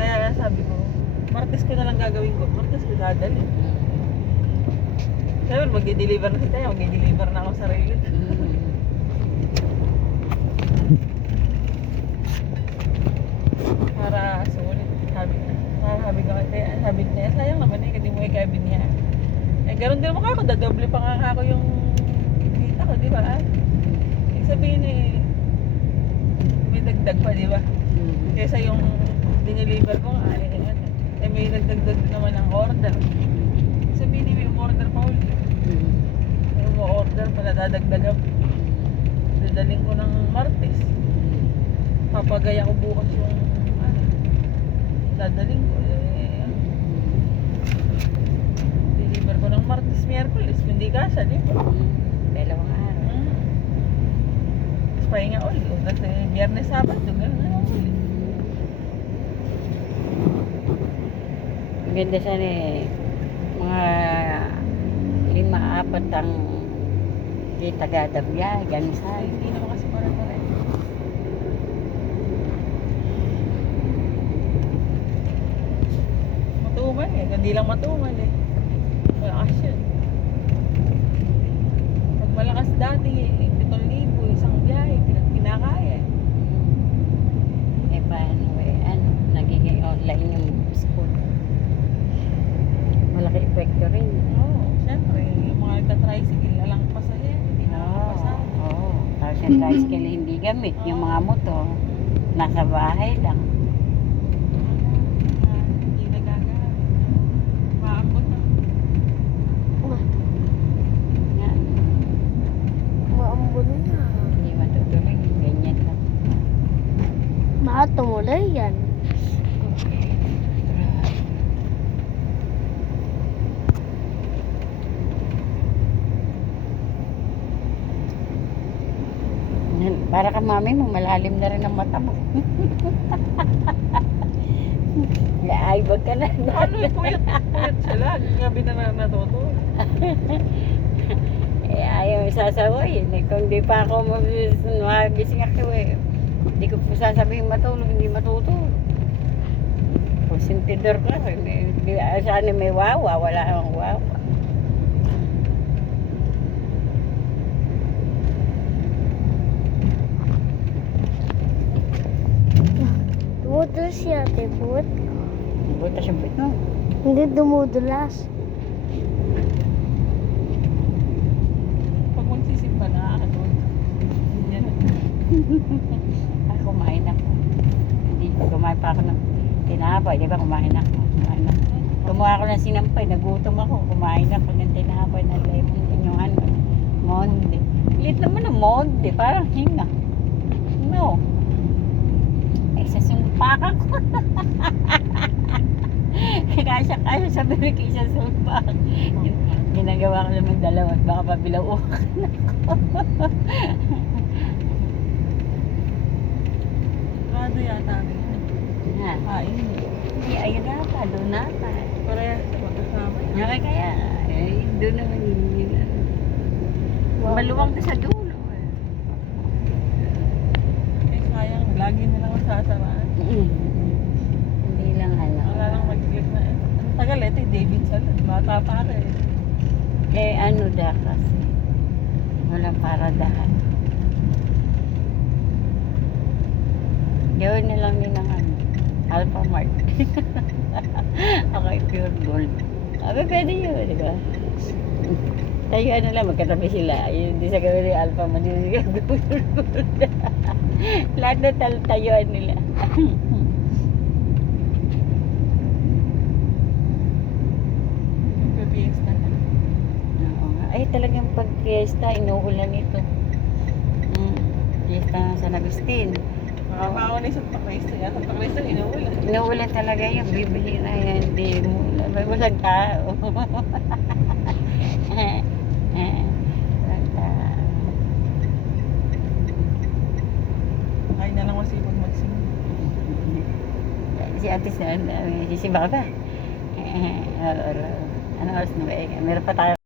Kaya sabi ko, Martes ko na lang gagawin ko. Martes ko dadali. Sabi mo, mag-deliver na si Taya. Mag-deliver na ako sa sarili. Para sulit. Sabi ko kay Taya. Sabi niya, sayang naman eh. Kasi mo ikabi niya. Eh, ganoon din mo ako. Dadoble pa nga ako yung kita ko, di ba? Ibig sabihin eh, may dagdag pa, di ba? Kesa yung diniliver ko nga eh may nagdagdag naman ang order. Sabihin niya may order pa ulit. May order pala dadagdagan. Dadaling ko ng Martes. Papagaya ko bukas yung dadaling ko deliver ko ng Martes, Miyerkules. Hindi kasha, di ba? Dalawang araw. Tapos pahinga ulit. Kasi Biyernes, Sabado, gano'n ulit. Ganda sana eh. Mga 5-4 ang kita gada biyahe. Ganun Ay, sana. hindi naman kasi pare-pare. Matuman eh. Hindi lang matuman eh. Malakas yun. Pag malakas dati, 7,000, isang biyahe, kinakaya eh. Eh paano eh. Nagiging online yung school. Malaki epekto rin. Oo, syempre. Yung mga nagta-tricycle, alang pasahero, hindi nakakapasa. Oo. Tapos yung tricycle hindi gamit. Yung mga motor, nasa bahay lang. Hindi nagagamit. Maambot na. Yan. Maambon na. Hindi matutuloy. Ganyan lang. Matumulay yan. Para ka mami mo, malalim na rin ang mata mo. Ay, wag ka na. Ano eh, puyat siya lang. Gabi na natuto. Eh, ayaw sasaway. Kung di pa ako magising ako eh. Hindi ko po sasabihin matulog, hindi matutulog. Kung sintidor ka, saan may wawa, wala akong wawa. Dumudulas siya, tibot. Butas yung pit mo. Hindi dumudulas. Pag magsisimba na, yan. Kumain ako. Hindi, kumain pa ako ng tinapay. Di ba kumain ako? Kumuha ako ng sinampay. Nagutom ako. Kumain ako ng tinapay na lemon. Yung monde. Lit naman ng monde. Parang hinga. No. Ay, sa sumpakan ko. Kasya sa bibig isa sumpak. Ginagawa ko naman dalawa. Baka pabilaukan ako. Sigurado yata rin. Hindi, ayun na pa. Doon na pa. Parehas magkasama. Kaya, doon naman yun. Maluwang ka sa dulo. Eh, sayang. Lagi nilang masasaraan. Hindi lang Wala lang mag-click na eh. Ang tagal eh. Ito yung David Salad. Bata pa ka eh. Da kasi. Walang paradahan. Gawin na lang din ng Alpha Mart. Okay, pure gold. Pwede yun, di ba? Tayo lang, magkatabi sila. Hindi sa gawin ni Alpha Mart. Hindi sa gawin gold. Lahat na tayuan nila. Pag-fiesta na. Ay, talagang pag-fiesta, inuulan ito. Fiesta ng San Agustin. Makabawa na yung Santa Cristo. Yung Santa Cristo, inuulan. Inuulan talaga yung bibili na yan. Hindi mo, may walang tao. Walang tao. Kain na lang masipag magsimba. Si ate sisimba ka ba? Ano oras na ba? Meron pa tayo.